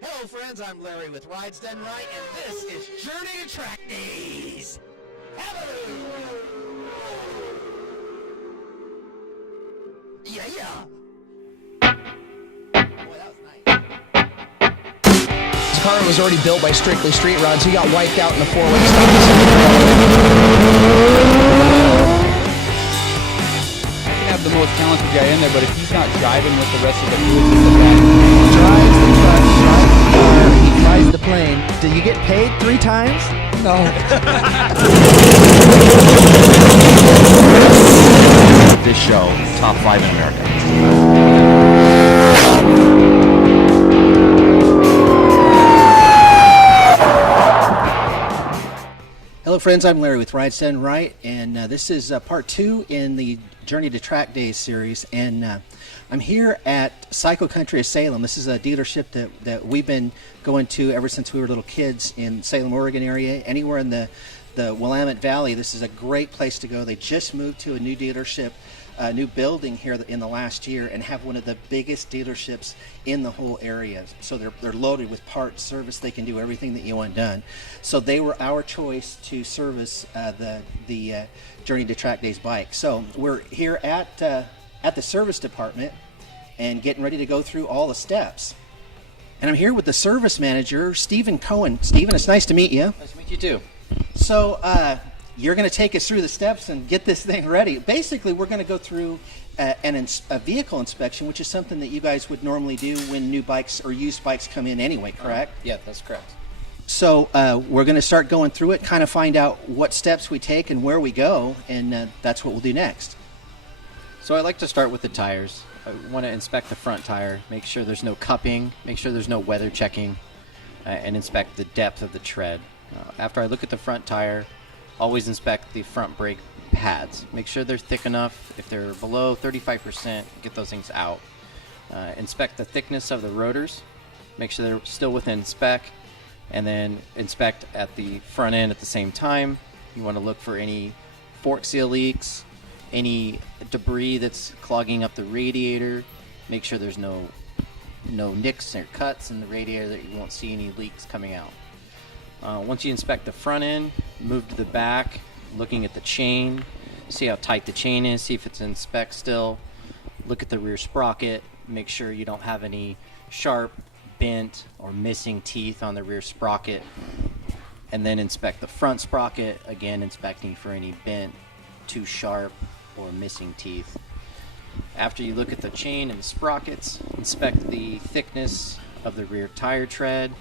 Hello friends, I'm Larry with Rides Done Right, and this is Journey to Track Days. Hello! Yeah! Boy, that was nice. His car was already built by Strictly Street Rods. He got wiped out in the four-way stop. I can have the most talented guy in there, but if he's not driving with the rest of the crew, he's the back. Drives the truck, drives the car, he flies the plane. Do you get paid 3 times? No. This show, top 5 in America. Hello friends, I'm Larry with Rides Done Right, and this is part 2 in the Journey to Track Days series, and I'm here at Cycle Country of Salem. This is a dealership that we've been going to ever since we were little kids in Salem, Oregon area. Anywhere in the Willamette Valley, this is a great place to go. They just moved to a new dealership, a new building here in the last year, and have one of the biggest dealerships in the whole area. So they're loaded with parts, service. They can do everything that you want done. So they were our choice to service the Journey to Track Days bike. So we're here at the service department and getting ready to go through all the steps. And I'm here with the service manager, Steven Coen. Steven, it's nice to meet you. Nice to meet you too. So you're going to take us through the steps and get this thing ready. Basically, we're going to go through a vehicle inspection, which is something that you guys would normally do when new bikes or used bikes come in anyway, correct? Yeah, that's correct. So we're going to start going through it, kind of find out what steps we take and where we go, and that's what we'll do next. So I like to start with the tires. I want to inspect the front tire, make sure there's no cupping, make sure there's no weather checking, and inspect the depth of the tread. After I look at the front tire, always inspect the front brake pads. Make sure they're thick enough. If they're below 35%, get those things out. Inspect the thickness of the rotors. Make sure they're still within spec. And then inspect at the front end at the same time. You want to look for any fork seal leaks, any debris that's clogging up the radiator. Make sure there's no nicks or cuts in the radiator, that you won't see any leaks coming out. Once you inspect the front end, move to the back, looking at the chain, see how tight the chain is, see if it's in spec still. Look at the rear sprocket, make sure you don't have any sharp, bent, or missing teeth on the rear sprocket. And then inspect the front sprocket, again inspecting for any bent, too sharp, or missing teeth. After you look at the chain and the sprockets, inspect the thickness of the rear tire tread,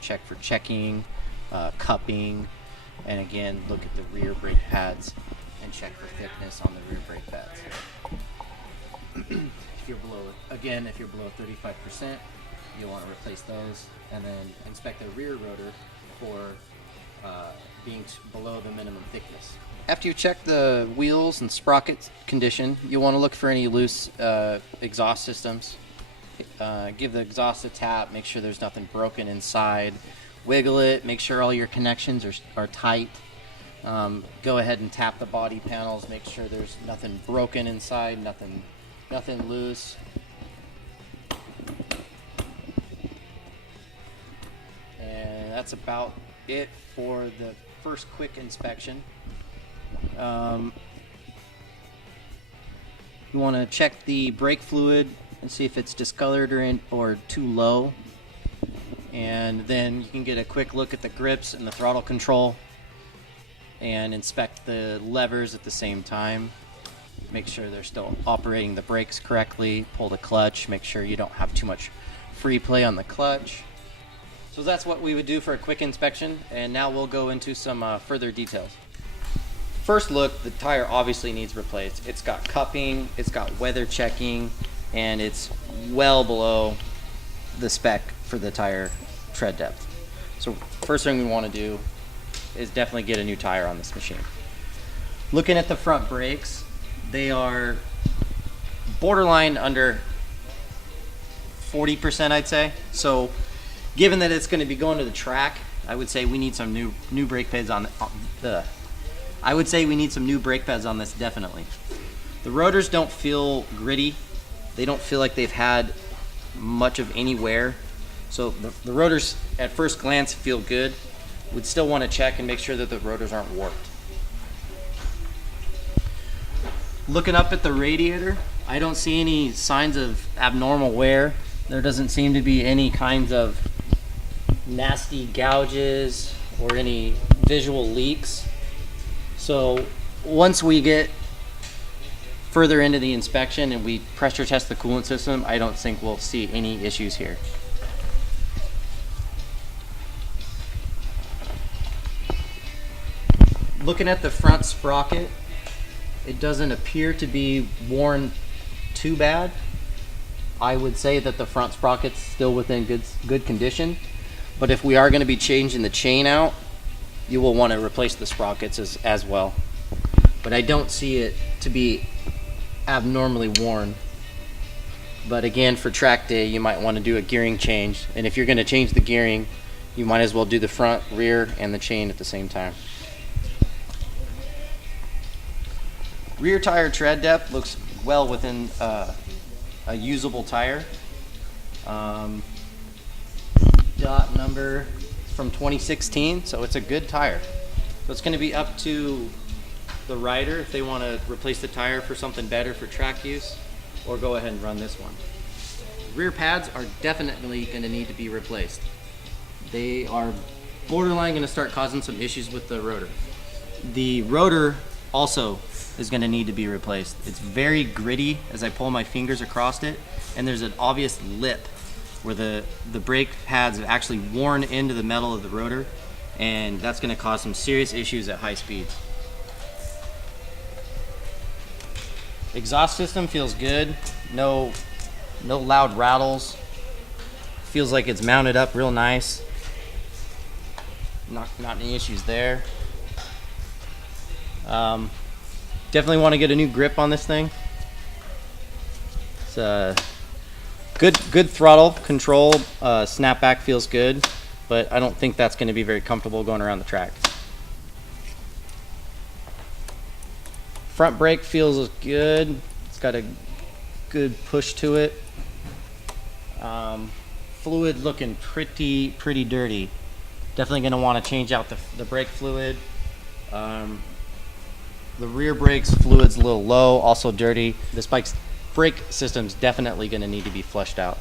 check for checking, cupping, and again look at the rear brake pads and check for thickness on the rear brake pads. If you're below 35%, you'll want to replace those, and then inspect the rear rotor for being below the minimum thickness. After you check the wheels and sprocket condition, you want to look for any loose exhaust systems. Give the exhaust a tap, make sure there's nothing broken inside. Wiggle it, make sure all your connections are tight. Go ahead and tap the body panels, make sure there's nothing broken inside, nothing loose. And that's about it for the first quick inspection. You want to check the brake fluid and see if it's discolored or too low. And then you can get a quick look at the grips and the throttle control and inspect the levers at the same time. Make sure they're still operating the brakes correctly. Pull the clutch, make sure you don't have too much free play on the clutch. So that's what we would do for a quick inspection, and now we'll go into some further details. First look, the tire obviously needs replaced. It's got cupping, it's got weather checking, and it's well below the spec for the tire tread depth. So first thing we want to do is definitely get a new tire on this machine. Looking at the front brakes, they are borderline under 40%, I'd say. So given that it's going to be going to the track, I would say we need some new brake pads on I would say we need some new brake pads on this, definitely. The rotors don't feel gritty. They don't feel like they've had much of any wear. So the rotors at first glance feel good. We'd still want to check and make sure that the rotors aren't warped. Looking up at the radiator, I don't see any signs of abnormal wear. There doesn't seem to be any kinds of nasty gouges or any visual leaks. So once we get further into the inspection and we pressure test the coolant system, I don't think we'll see any issues here. Looking at the front sprocket, it doesn't appear to be worn too bad. I would say that the front sprocket's still within good condition, but if we are going to be changing the chain out, you will want to replace the sprockets as well. But I don't see it to be abnormally worn. But again, for track day, you might want to do a gearing change, and if you're going to change the gearing, you might as well do the front, rear, and the chain at the same time. Rear tire tread depth looks well within a usable tire. Dot number from 2016, so it's a good tire. So it's going to be up to the rider if they want to replace the tire for something better for track use, or go ahead and run this one. Rear pads are definitely going to need to be replaced. They are borderline going to start causing some issues with the rotor. The rotor also is going to need to be replaced. It's very gritty as I pull my fingers across it, and there's an obvious lip where the brake pads have actually worn into the metal of the rotor, and that's going to cause some serious issues at high speeds. Exhaust system feels good. No loud rattles. Feels like it's mounted up real nice. Not any issues there. Definitely want to get a new grip on this thing. It's good throttle control. Snapback feels good, but I don't think that's going to be very comfortable going around the track. Front brake feels good. It's got a good push to it. Fluid looking pretty dirty. Definitely going to want to change out the brake fluid. The rear brakes fluid's a little low, also dirty. This bike's brake system's definitely going to need to be flushed out.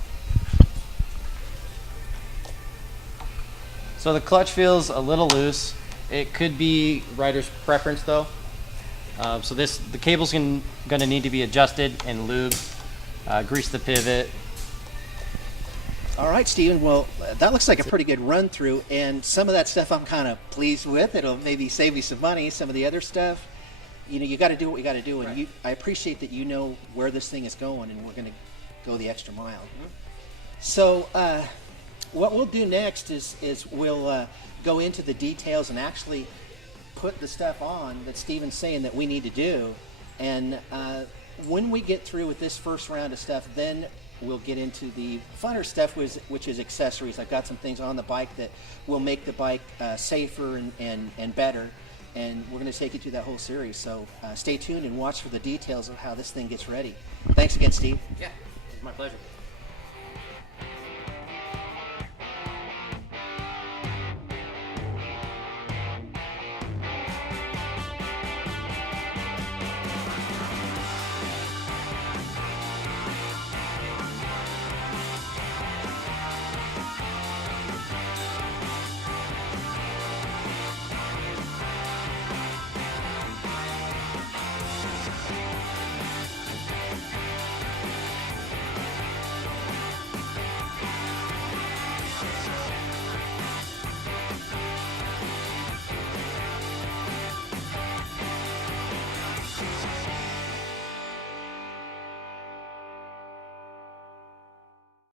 So the clutch feels a little loose. It could be rider's preference though. So the cable's going to need to be adjusted and lubed. Grease the pivot. All right, Steven. Well, that looks like a pretty good run through, and some of that stuff I'm kind of pleased with. It'll maybe save you some money. Some of the other stuff, you got to do what you got to do, and right. I appreciate that you know where this thing is going, and we're going to go the extra mile. Mm-hmm. So what we'll do next is we'll go into the details and actually put the stuff on that Steven's saying that we need to do, and when we get through with this first round of stuff, then we'll get into the funner stuff, which is accessories. I've got some things on the bike that will make the bike safer and better, and we're going to take you through that whole series. So stay tuned and watch for the details of how this thing gets ready. Thanks again, Steve. Yeah, it was my pleasure.